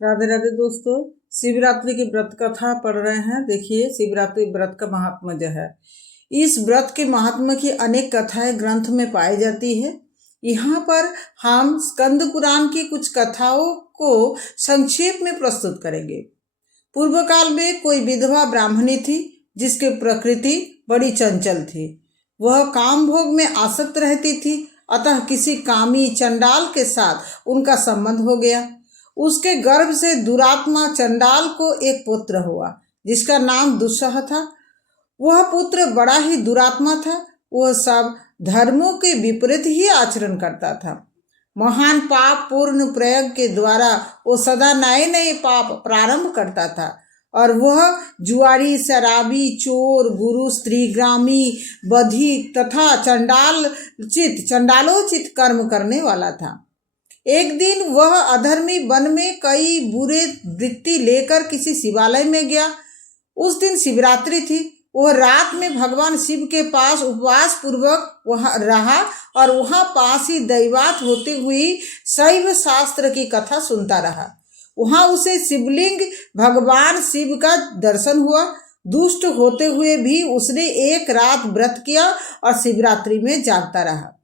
राधे राधे दोस्तों, शिवरात्रि की व्रत कथा पढ़ रहे हैं। देखिए, शिवरात्रि व्रत का महात्मा जो है, इस व्रत के महात्मा की अनेक कथाएं ग्रंथ में पाई जाती है। यहाँ पर हम स्कंद पुराण की कुछ कथाओं को संक्षेप में प्रस्तुत करेंगे। पूर्व काल में कोई विधवा ब्राह्मणी थी जिसकी प्रकृति बड़ी चंचल थी। वह काम भोग में आसक्त रहती थी, अतः किसी कामी चंडाल के साथ उनका संबंध हो गया। उसके गर्भ से दुरात्मा चंडाल को एक पुत्र हुआ जिसका नाम दुस्सह था। वह पुत्र बड़ा ही दुरात्मा था। वह सब धर्मों के विपरीत ही आचरण करता था। महान पाप पूर्ण प्रयोग के द्वारा वो सदा नए नए पाप प्रारंभ करता था और वह जुआरी, शराबी, चोर, गुरु, स्त्रीग्रामी, बधिक तथा चंडालोचित कर्म करने वाला था। एक दिन वह अधर्मी वन में कई बुरे वृत्ति लेकर किसी शिवालय में गया। उस दिन शिवरात्रि थी। वह रात में भगवान शिव के पास उपवास पूर्वक वहां रहा और वहां पास ही दैवात होती हुई शैव शास्त्र की कथा सुनता रहा। वहां उसे शिवलिंग भगवान शिव का दर्शन हुआ। दुष्ट होते हुए भी उसने एक रात व्रत किया और शिवरात्रि में जागता रहा।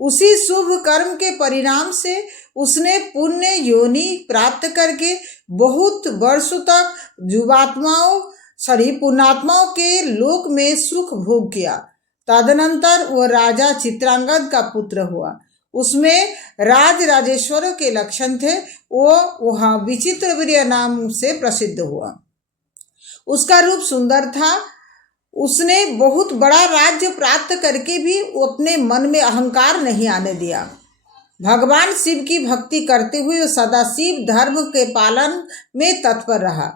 उसी शुभ कर्म के परिणाम से उसने पुण्य योनि प्राप्त करके बहुत वर्षों तक पुण्यात्माओं के लोक में सुख भोग किया। तदनंतर वह राजा चित्रांगद का पुत्र हुआ। उसमें राजेश्वरों के लक्षण थे। वो वहाँ विचित्रवीर्य नाम से प्रसिद्ध हुआ। उसका रूप सुंदर था। उसने बहुत बड़ा राज्य प्राप्त करके भी अपने मन में अहंकार नहीं आने दिया। भगवान शिव की भक्ति करते हुए सदा शिव धर्म के पालन में तत्पर रहा।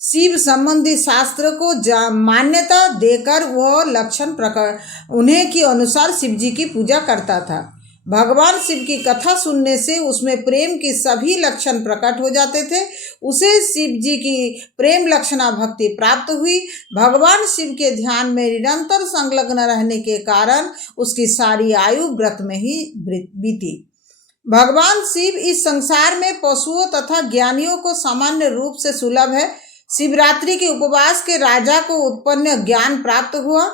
शिव संबंधी शास्त्र को मान्यता देकर वह लक्षण प्रकट उन्हें के अनुसार शिव जी की पूजा करता था। भगवान शिव की कथा सुनने से उसमें प्रेम की सभी लक्षण प्रकट हो जाते थे। उसे शिव जी की प्रेम लक्षणा भक्ति प्राप्त हुई। भगवान शिव के ध्यान में निरंतर संलग्न रहने के कारण उसकी सारी आयु व्रत में ही बीती। भगवान शिव इस संसार में पशुओं तथा ज्ञानियों को सामान्य रूप से सुलभ है। शिवरात्रि के उपवास के राजा को उत्पन्न ज्ञान प्राप्त हुआ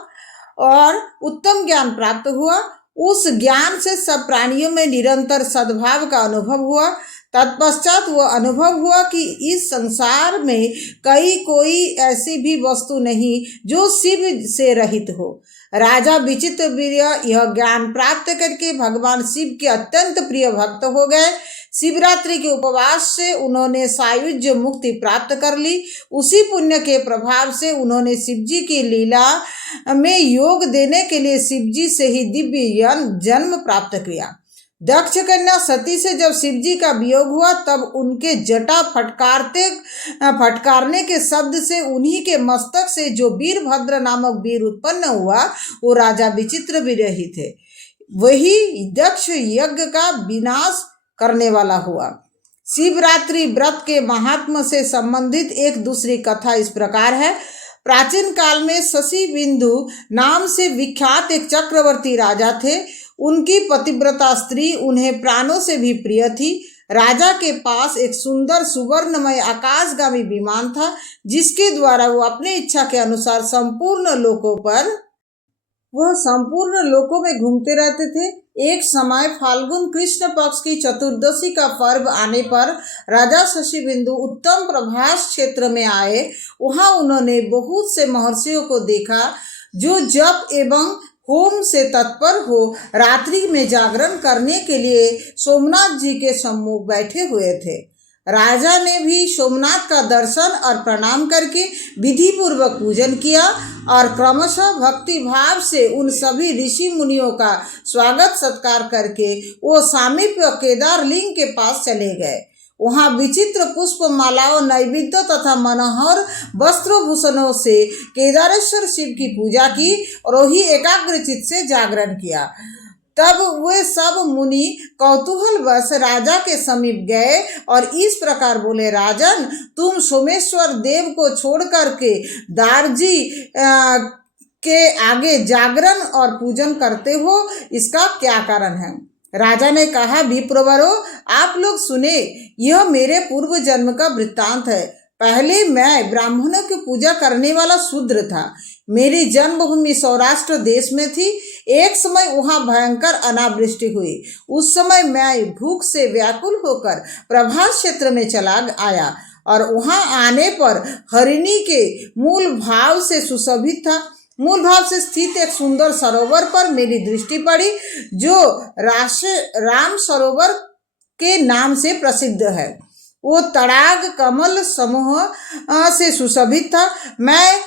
और उत्तम ज्ञान प्राप्त हुआ। उस ज्ञान से सब प्राणियों में निरंतर सद्भाव का अनुभव हुआ। तत्पश्चात वह अनुभव हुआ कि इस संसार में कोई ऐसी भी वस्तु नहीं जो शिव से रहित हो। राजा विचित्रवीर्य यह ज्ञान प्राप्त करके भगवान शिव के अत्यंत प्रिय भक्त हो गए। शिवरात्रि के उपवास से उन्होंने सायुज्य मुक्ति प्राप्त कर ली। उसी पुण्य के प्रभाव से उन्होंने शिवजी की लीला में योग देने के लिए शिवजी से ही दिव्य जन्म प्राप्त किया। दक्ष कन्या सती से जब शिवजी का वियोग हुआ तब उनके जटा फटकारने के शब्द से उन्हीं के मस्तक से जो वीरभद्र नामक वीर उत्पन्न हुआ वो राजा विचित्रवीर्य ही थे। वही दक्ष यज्ञ का विनाश करने वाला हुआ। शिवरात्रि व्रत के महात्म से संबंधित एक दूसरी कथा इस प्रकार है। प्राचीन काल में शशि बिंदु नाम से विख्यात एक चक्रवर्ती राजा थे। उनकी पतिव्रता स्त्री उन्हें प्राणों से भी प्रिय थी। राजा के पास एक सुंदर सुवर्णमय आकाशगामी विमान था जिसके द्वारा वो अपनी इच्छा के अनुसार संपूर्ण लोकों में घूमते रहते थे। एक समय फाल्गुन कृष्ण पक्ष की चतुर्दशी का पर्व आने पर राजा शशि बिंदु उत्तम प्रभास क्षेत्र में आए। वहां उन्होंने बहुत से महर्षियों को देखा जो जप एवं होम से तत्पर हो रात्रि में जागरण करने के लिए सोमनाथ जी के सम्मुख बैठे हुए थे। राजा ने भी सोमनाथ का दर्शन और प्रणाम करके विधि पूर्वक पूजन किया और क्रमशः भक्ति भाव से उन सभी ऋषि मुनियों का स्वागत सत्कार करके वो सामीप्य केदार लिंग के पास चले गए। वहां विचित्र पुष्प मालाओं, नैवेद्य तथा मनोहर वस्त्रोभूषणों से केदारेश्वर शिव की पूजा की और वही एकाग्रचित से जागरण किया। तब वे सब मुनि कौतूहलवश राजा के समीप गए और इस प्रकार बोले, राजन, तुम सोमेश्वर देव को छोड़ करके दारजी के आगे जागरण और पूजन करते हो, इसका क्या कारण है? राजा ने कहा, विप्रवरों, आप लोग सुने, यह मेरे पूर्व जन्म का वृत्तांत है। पहले मैं ब्राह्मणों की पूजा करने वाला शूद्र था। मेरी जन्मभूमि सौराष्ट्र देश में थी। एक समय वहां भयंकर अनावृष्टि हुई। उस समय मैं भूख से व्याकुल होकर प्रभास क्षेत्र में चला आया और वहां आने पर हरिणी के मूल भाव से सुशोभित था। मूल भाव से स्थित एक सुंदर सरोवर पर मेरी दृष्टि पड़ी, जो राम सरोवर के नाम से प्रसिद्ध है। वो तड़ाग कमल समूह से सुशोभित था। मैं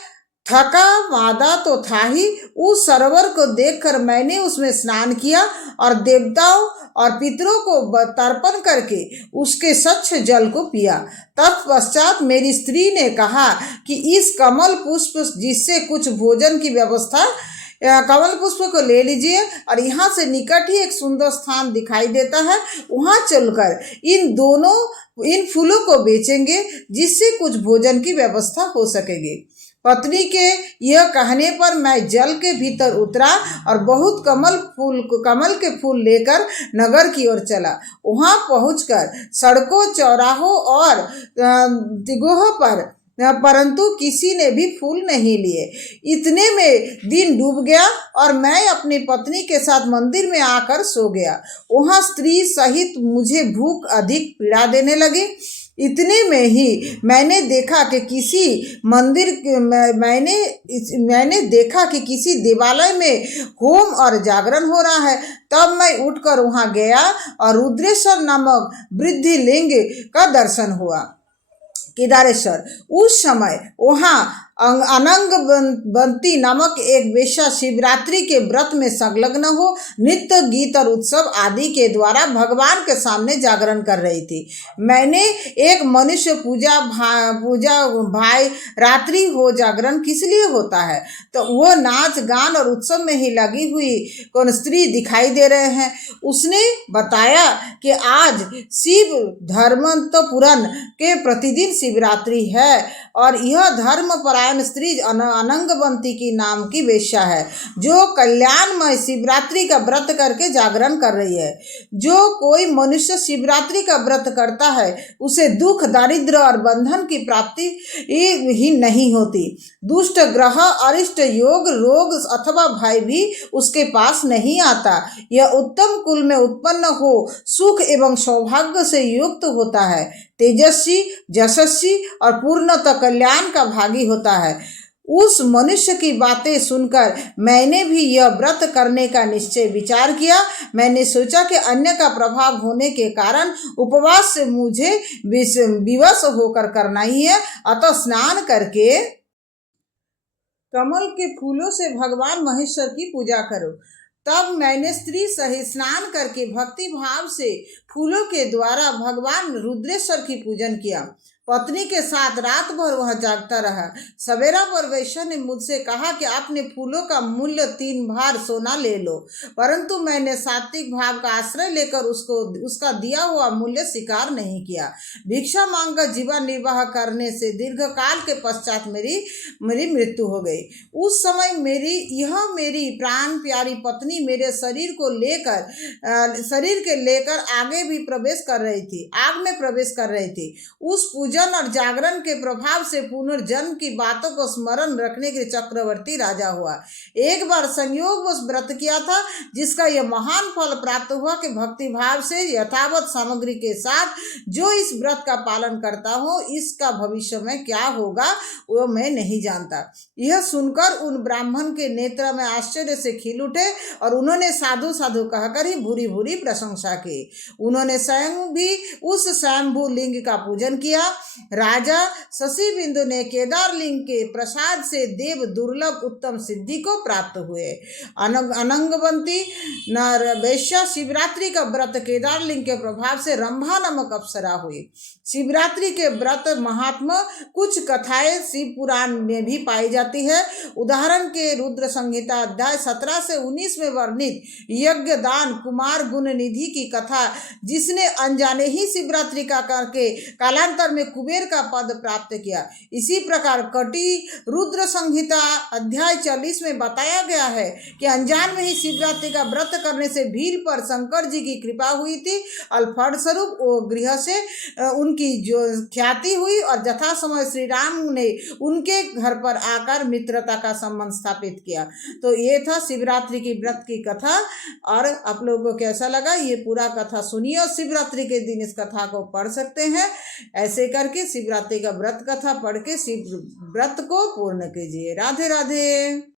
थका मादा तो था ही। उस सरोवर को देखकर मैंने उसमें स्नान किया और देवताओं और पितरों को तर्पण करके उसके स्वच्छ जल को पिया। तत्पश्चात मेरी स्त्री ने कहा कि इस कमल पुष्प जिससे कुछ भोजन की व्यवस्था, कमल पुष्प को ले लीजिए और यहाँ से निकट ही एक सुंदर स्थान दिखाई देता है, वहाँ चलकर इन फूलों को बेचेंगे, जिससे कुछ भोजन की व्यवस्था हो सकेगी। पत्नी के यह कहने पर मैं जल के भीतर उतरा और बहुत कमल के फूल लेकर नगर की ओर चला। वहां पहुंचकर सड़कों, चौराहों और तिगोहों पर परंतु किसी ने भी फूल नहीं लिए। इतने में दिन डूब गया और मैं अपनी पत्नी के साथ मंदिर में आकर सो गया। वहां स्त्री सहित मुझे भूख अधिक पीड़ा देने लगी। इतने में ही मैंने देखा कि किसी देवालय में होम और जागरण हो रहा है। तब मैं उठकर वहां गया और रुद्रेश्वर नामक वृद्धि लिंग का दर्शन हुआ। केदारेश्वर। उस समय वहां अनंगवंती नामक एक वेश्या शिवरात्रि के व्रत में संलग्न हो नृत्य, गीत और उत्सव आदि के द्वारा भगवान के सामने जागरण कर रही थी। मैंने एक मनुष्य पूजा भाई रात्रि हो जागरण किस लिए होता है, तो वो नाच गान और उत्सव में ही लगी हुई कौन स्त्री दिखाई दे रहे हैं। उसने बताया कि आज शिव धर्मंतपुरन के प्रतिदिन शिवरात्रि है और यह धर्मपरायण स्त्री अनंगवंती की नाम की वेश्या है, जो कल्याणमय शिवरात्रि का व्रत करके जागरण कर रही है। जो कोई मनुष्य शिवरात्रि का व्रत करता है उसे दुख, दारिद्र और बंधन की प्राप्ति ही नहीं होती। दुष्ट ग्रह, अरिष्ट योग, रोग अथवा भय भी उसके पास नहीं आता। यह उत्तम कुल में उत्पन्न हो सुख एवं सौभाग्य से युक्त होता है, तेजस्वी, यशस्वी और पूर्णतः कल्याण का भागी होता है। उस मनुष्य की बातें सुनकर मैंने भी यह व्रत करने का निश्चय विचार किया। मैंने सोचा कि अन्य का प्रभाव होने के कारण उपवास से मुझे विवश होकर करना ही है, अतः स्नान करके कमल के फूलों से भगवान महेश्वर की पूजा करो। तब मैंने स्त्री सहित स्नान करके भक्ति भाव से फूलों के द्वारा भगवान रुद्रेश्वर की पूजन किया। पत्नी के साथ रात भर वह जागता रहा। सवेरा पर वैश्य ने मुझसे कहा कि आपने फूलों का मूल्य 3 भार सोना ले लो, परंतु मैंने सात्विक भाव का आश्रय लेकर उसका दिया हुआ मूल्य स्वीकार नहीं किया। भिक्षा मांगकर जीवन निर्वाह करने से दीर्घ काल के पश्चात मेरी मृत्यु हो गई। उस समय मेरी प्राण प्यारी पत्नी मेरे शरीर के लेकर आगे भी प्रवेश कर रही थी, आग में प्रवेश कर रही थी। उस पूजन और जागरण के प्रभाव से पुनर्जन्म की बातों को स्मरण रखने के चक्रवर्ती राजा हुआ। एक बार संयोगवश व्रत किया था, जिसका यह महान फल प्राप्त हुआ कि भक्ति भाव से यथावत सामग्री के साथ जो इस व्रत का पालन करता हो, इसका भविष्य में क्या होगा वो मैं नहीं जानता। यह सुनकर उन ब्राह्मण के नेत्र में आश्चर्य से खिल उठे और उन्होंने साधु साधु कहकर ही भूरी भूरी प्रशंसा की। उन्होंने स्वयं भी उस स्वयंभू लिंग का पूजन किया। राजा शशि बिंदु ने केदार लिंग के प्रसाद से देव दुर्लभ उत्तम सिद्धि को प्राप्त हुए। अनंगवंती वैश्या शिवरात्रि का व्रत केदार लिंग के प्रभाव से रंभा नामक अप्सरा हुई। शिवरात्रि के व्रत महात्मा कुछ कथाएं शिव पुराण में भी पाई जाती है। उदाहरण के रुद्र संहिता अध्याय 17 से 19 में वर्णित यज्ञ दान कुमार गुण निधि की कथा, जिसने अनजाने ही शिवरात्रि का करके कालांतर में कुबेर का पद प्राप्त किया। इसी प्रकार कटी रुद्र संहिता अध्याय 40 में बताया गया है कि अनजान में ही शिवरात्रि का व्रत करने से भील पर शंकर जी की कृपा हुई थी और फलस्वरूप वो गृह से उनकी जो ख्याति हुई और यथा समय श्री राम ने उनके घर पर आकर मित्रता का संबंध स्थापित किया। तो ये था शिवरात्रि की व्रत की कथा। और आप लोगों को कैसा लगा ये पूरा कथा सुनिए और शिवरात्रि के दिन इस कथा को पढ़ सकते हैं। ऐसे करके शिवरात्रि का व्रत कथा पढ़ के शिव व्रत को पूर्ण कीजिए। राधे राधे।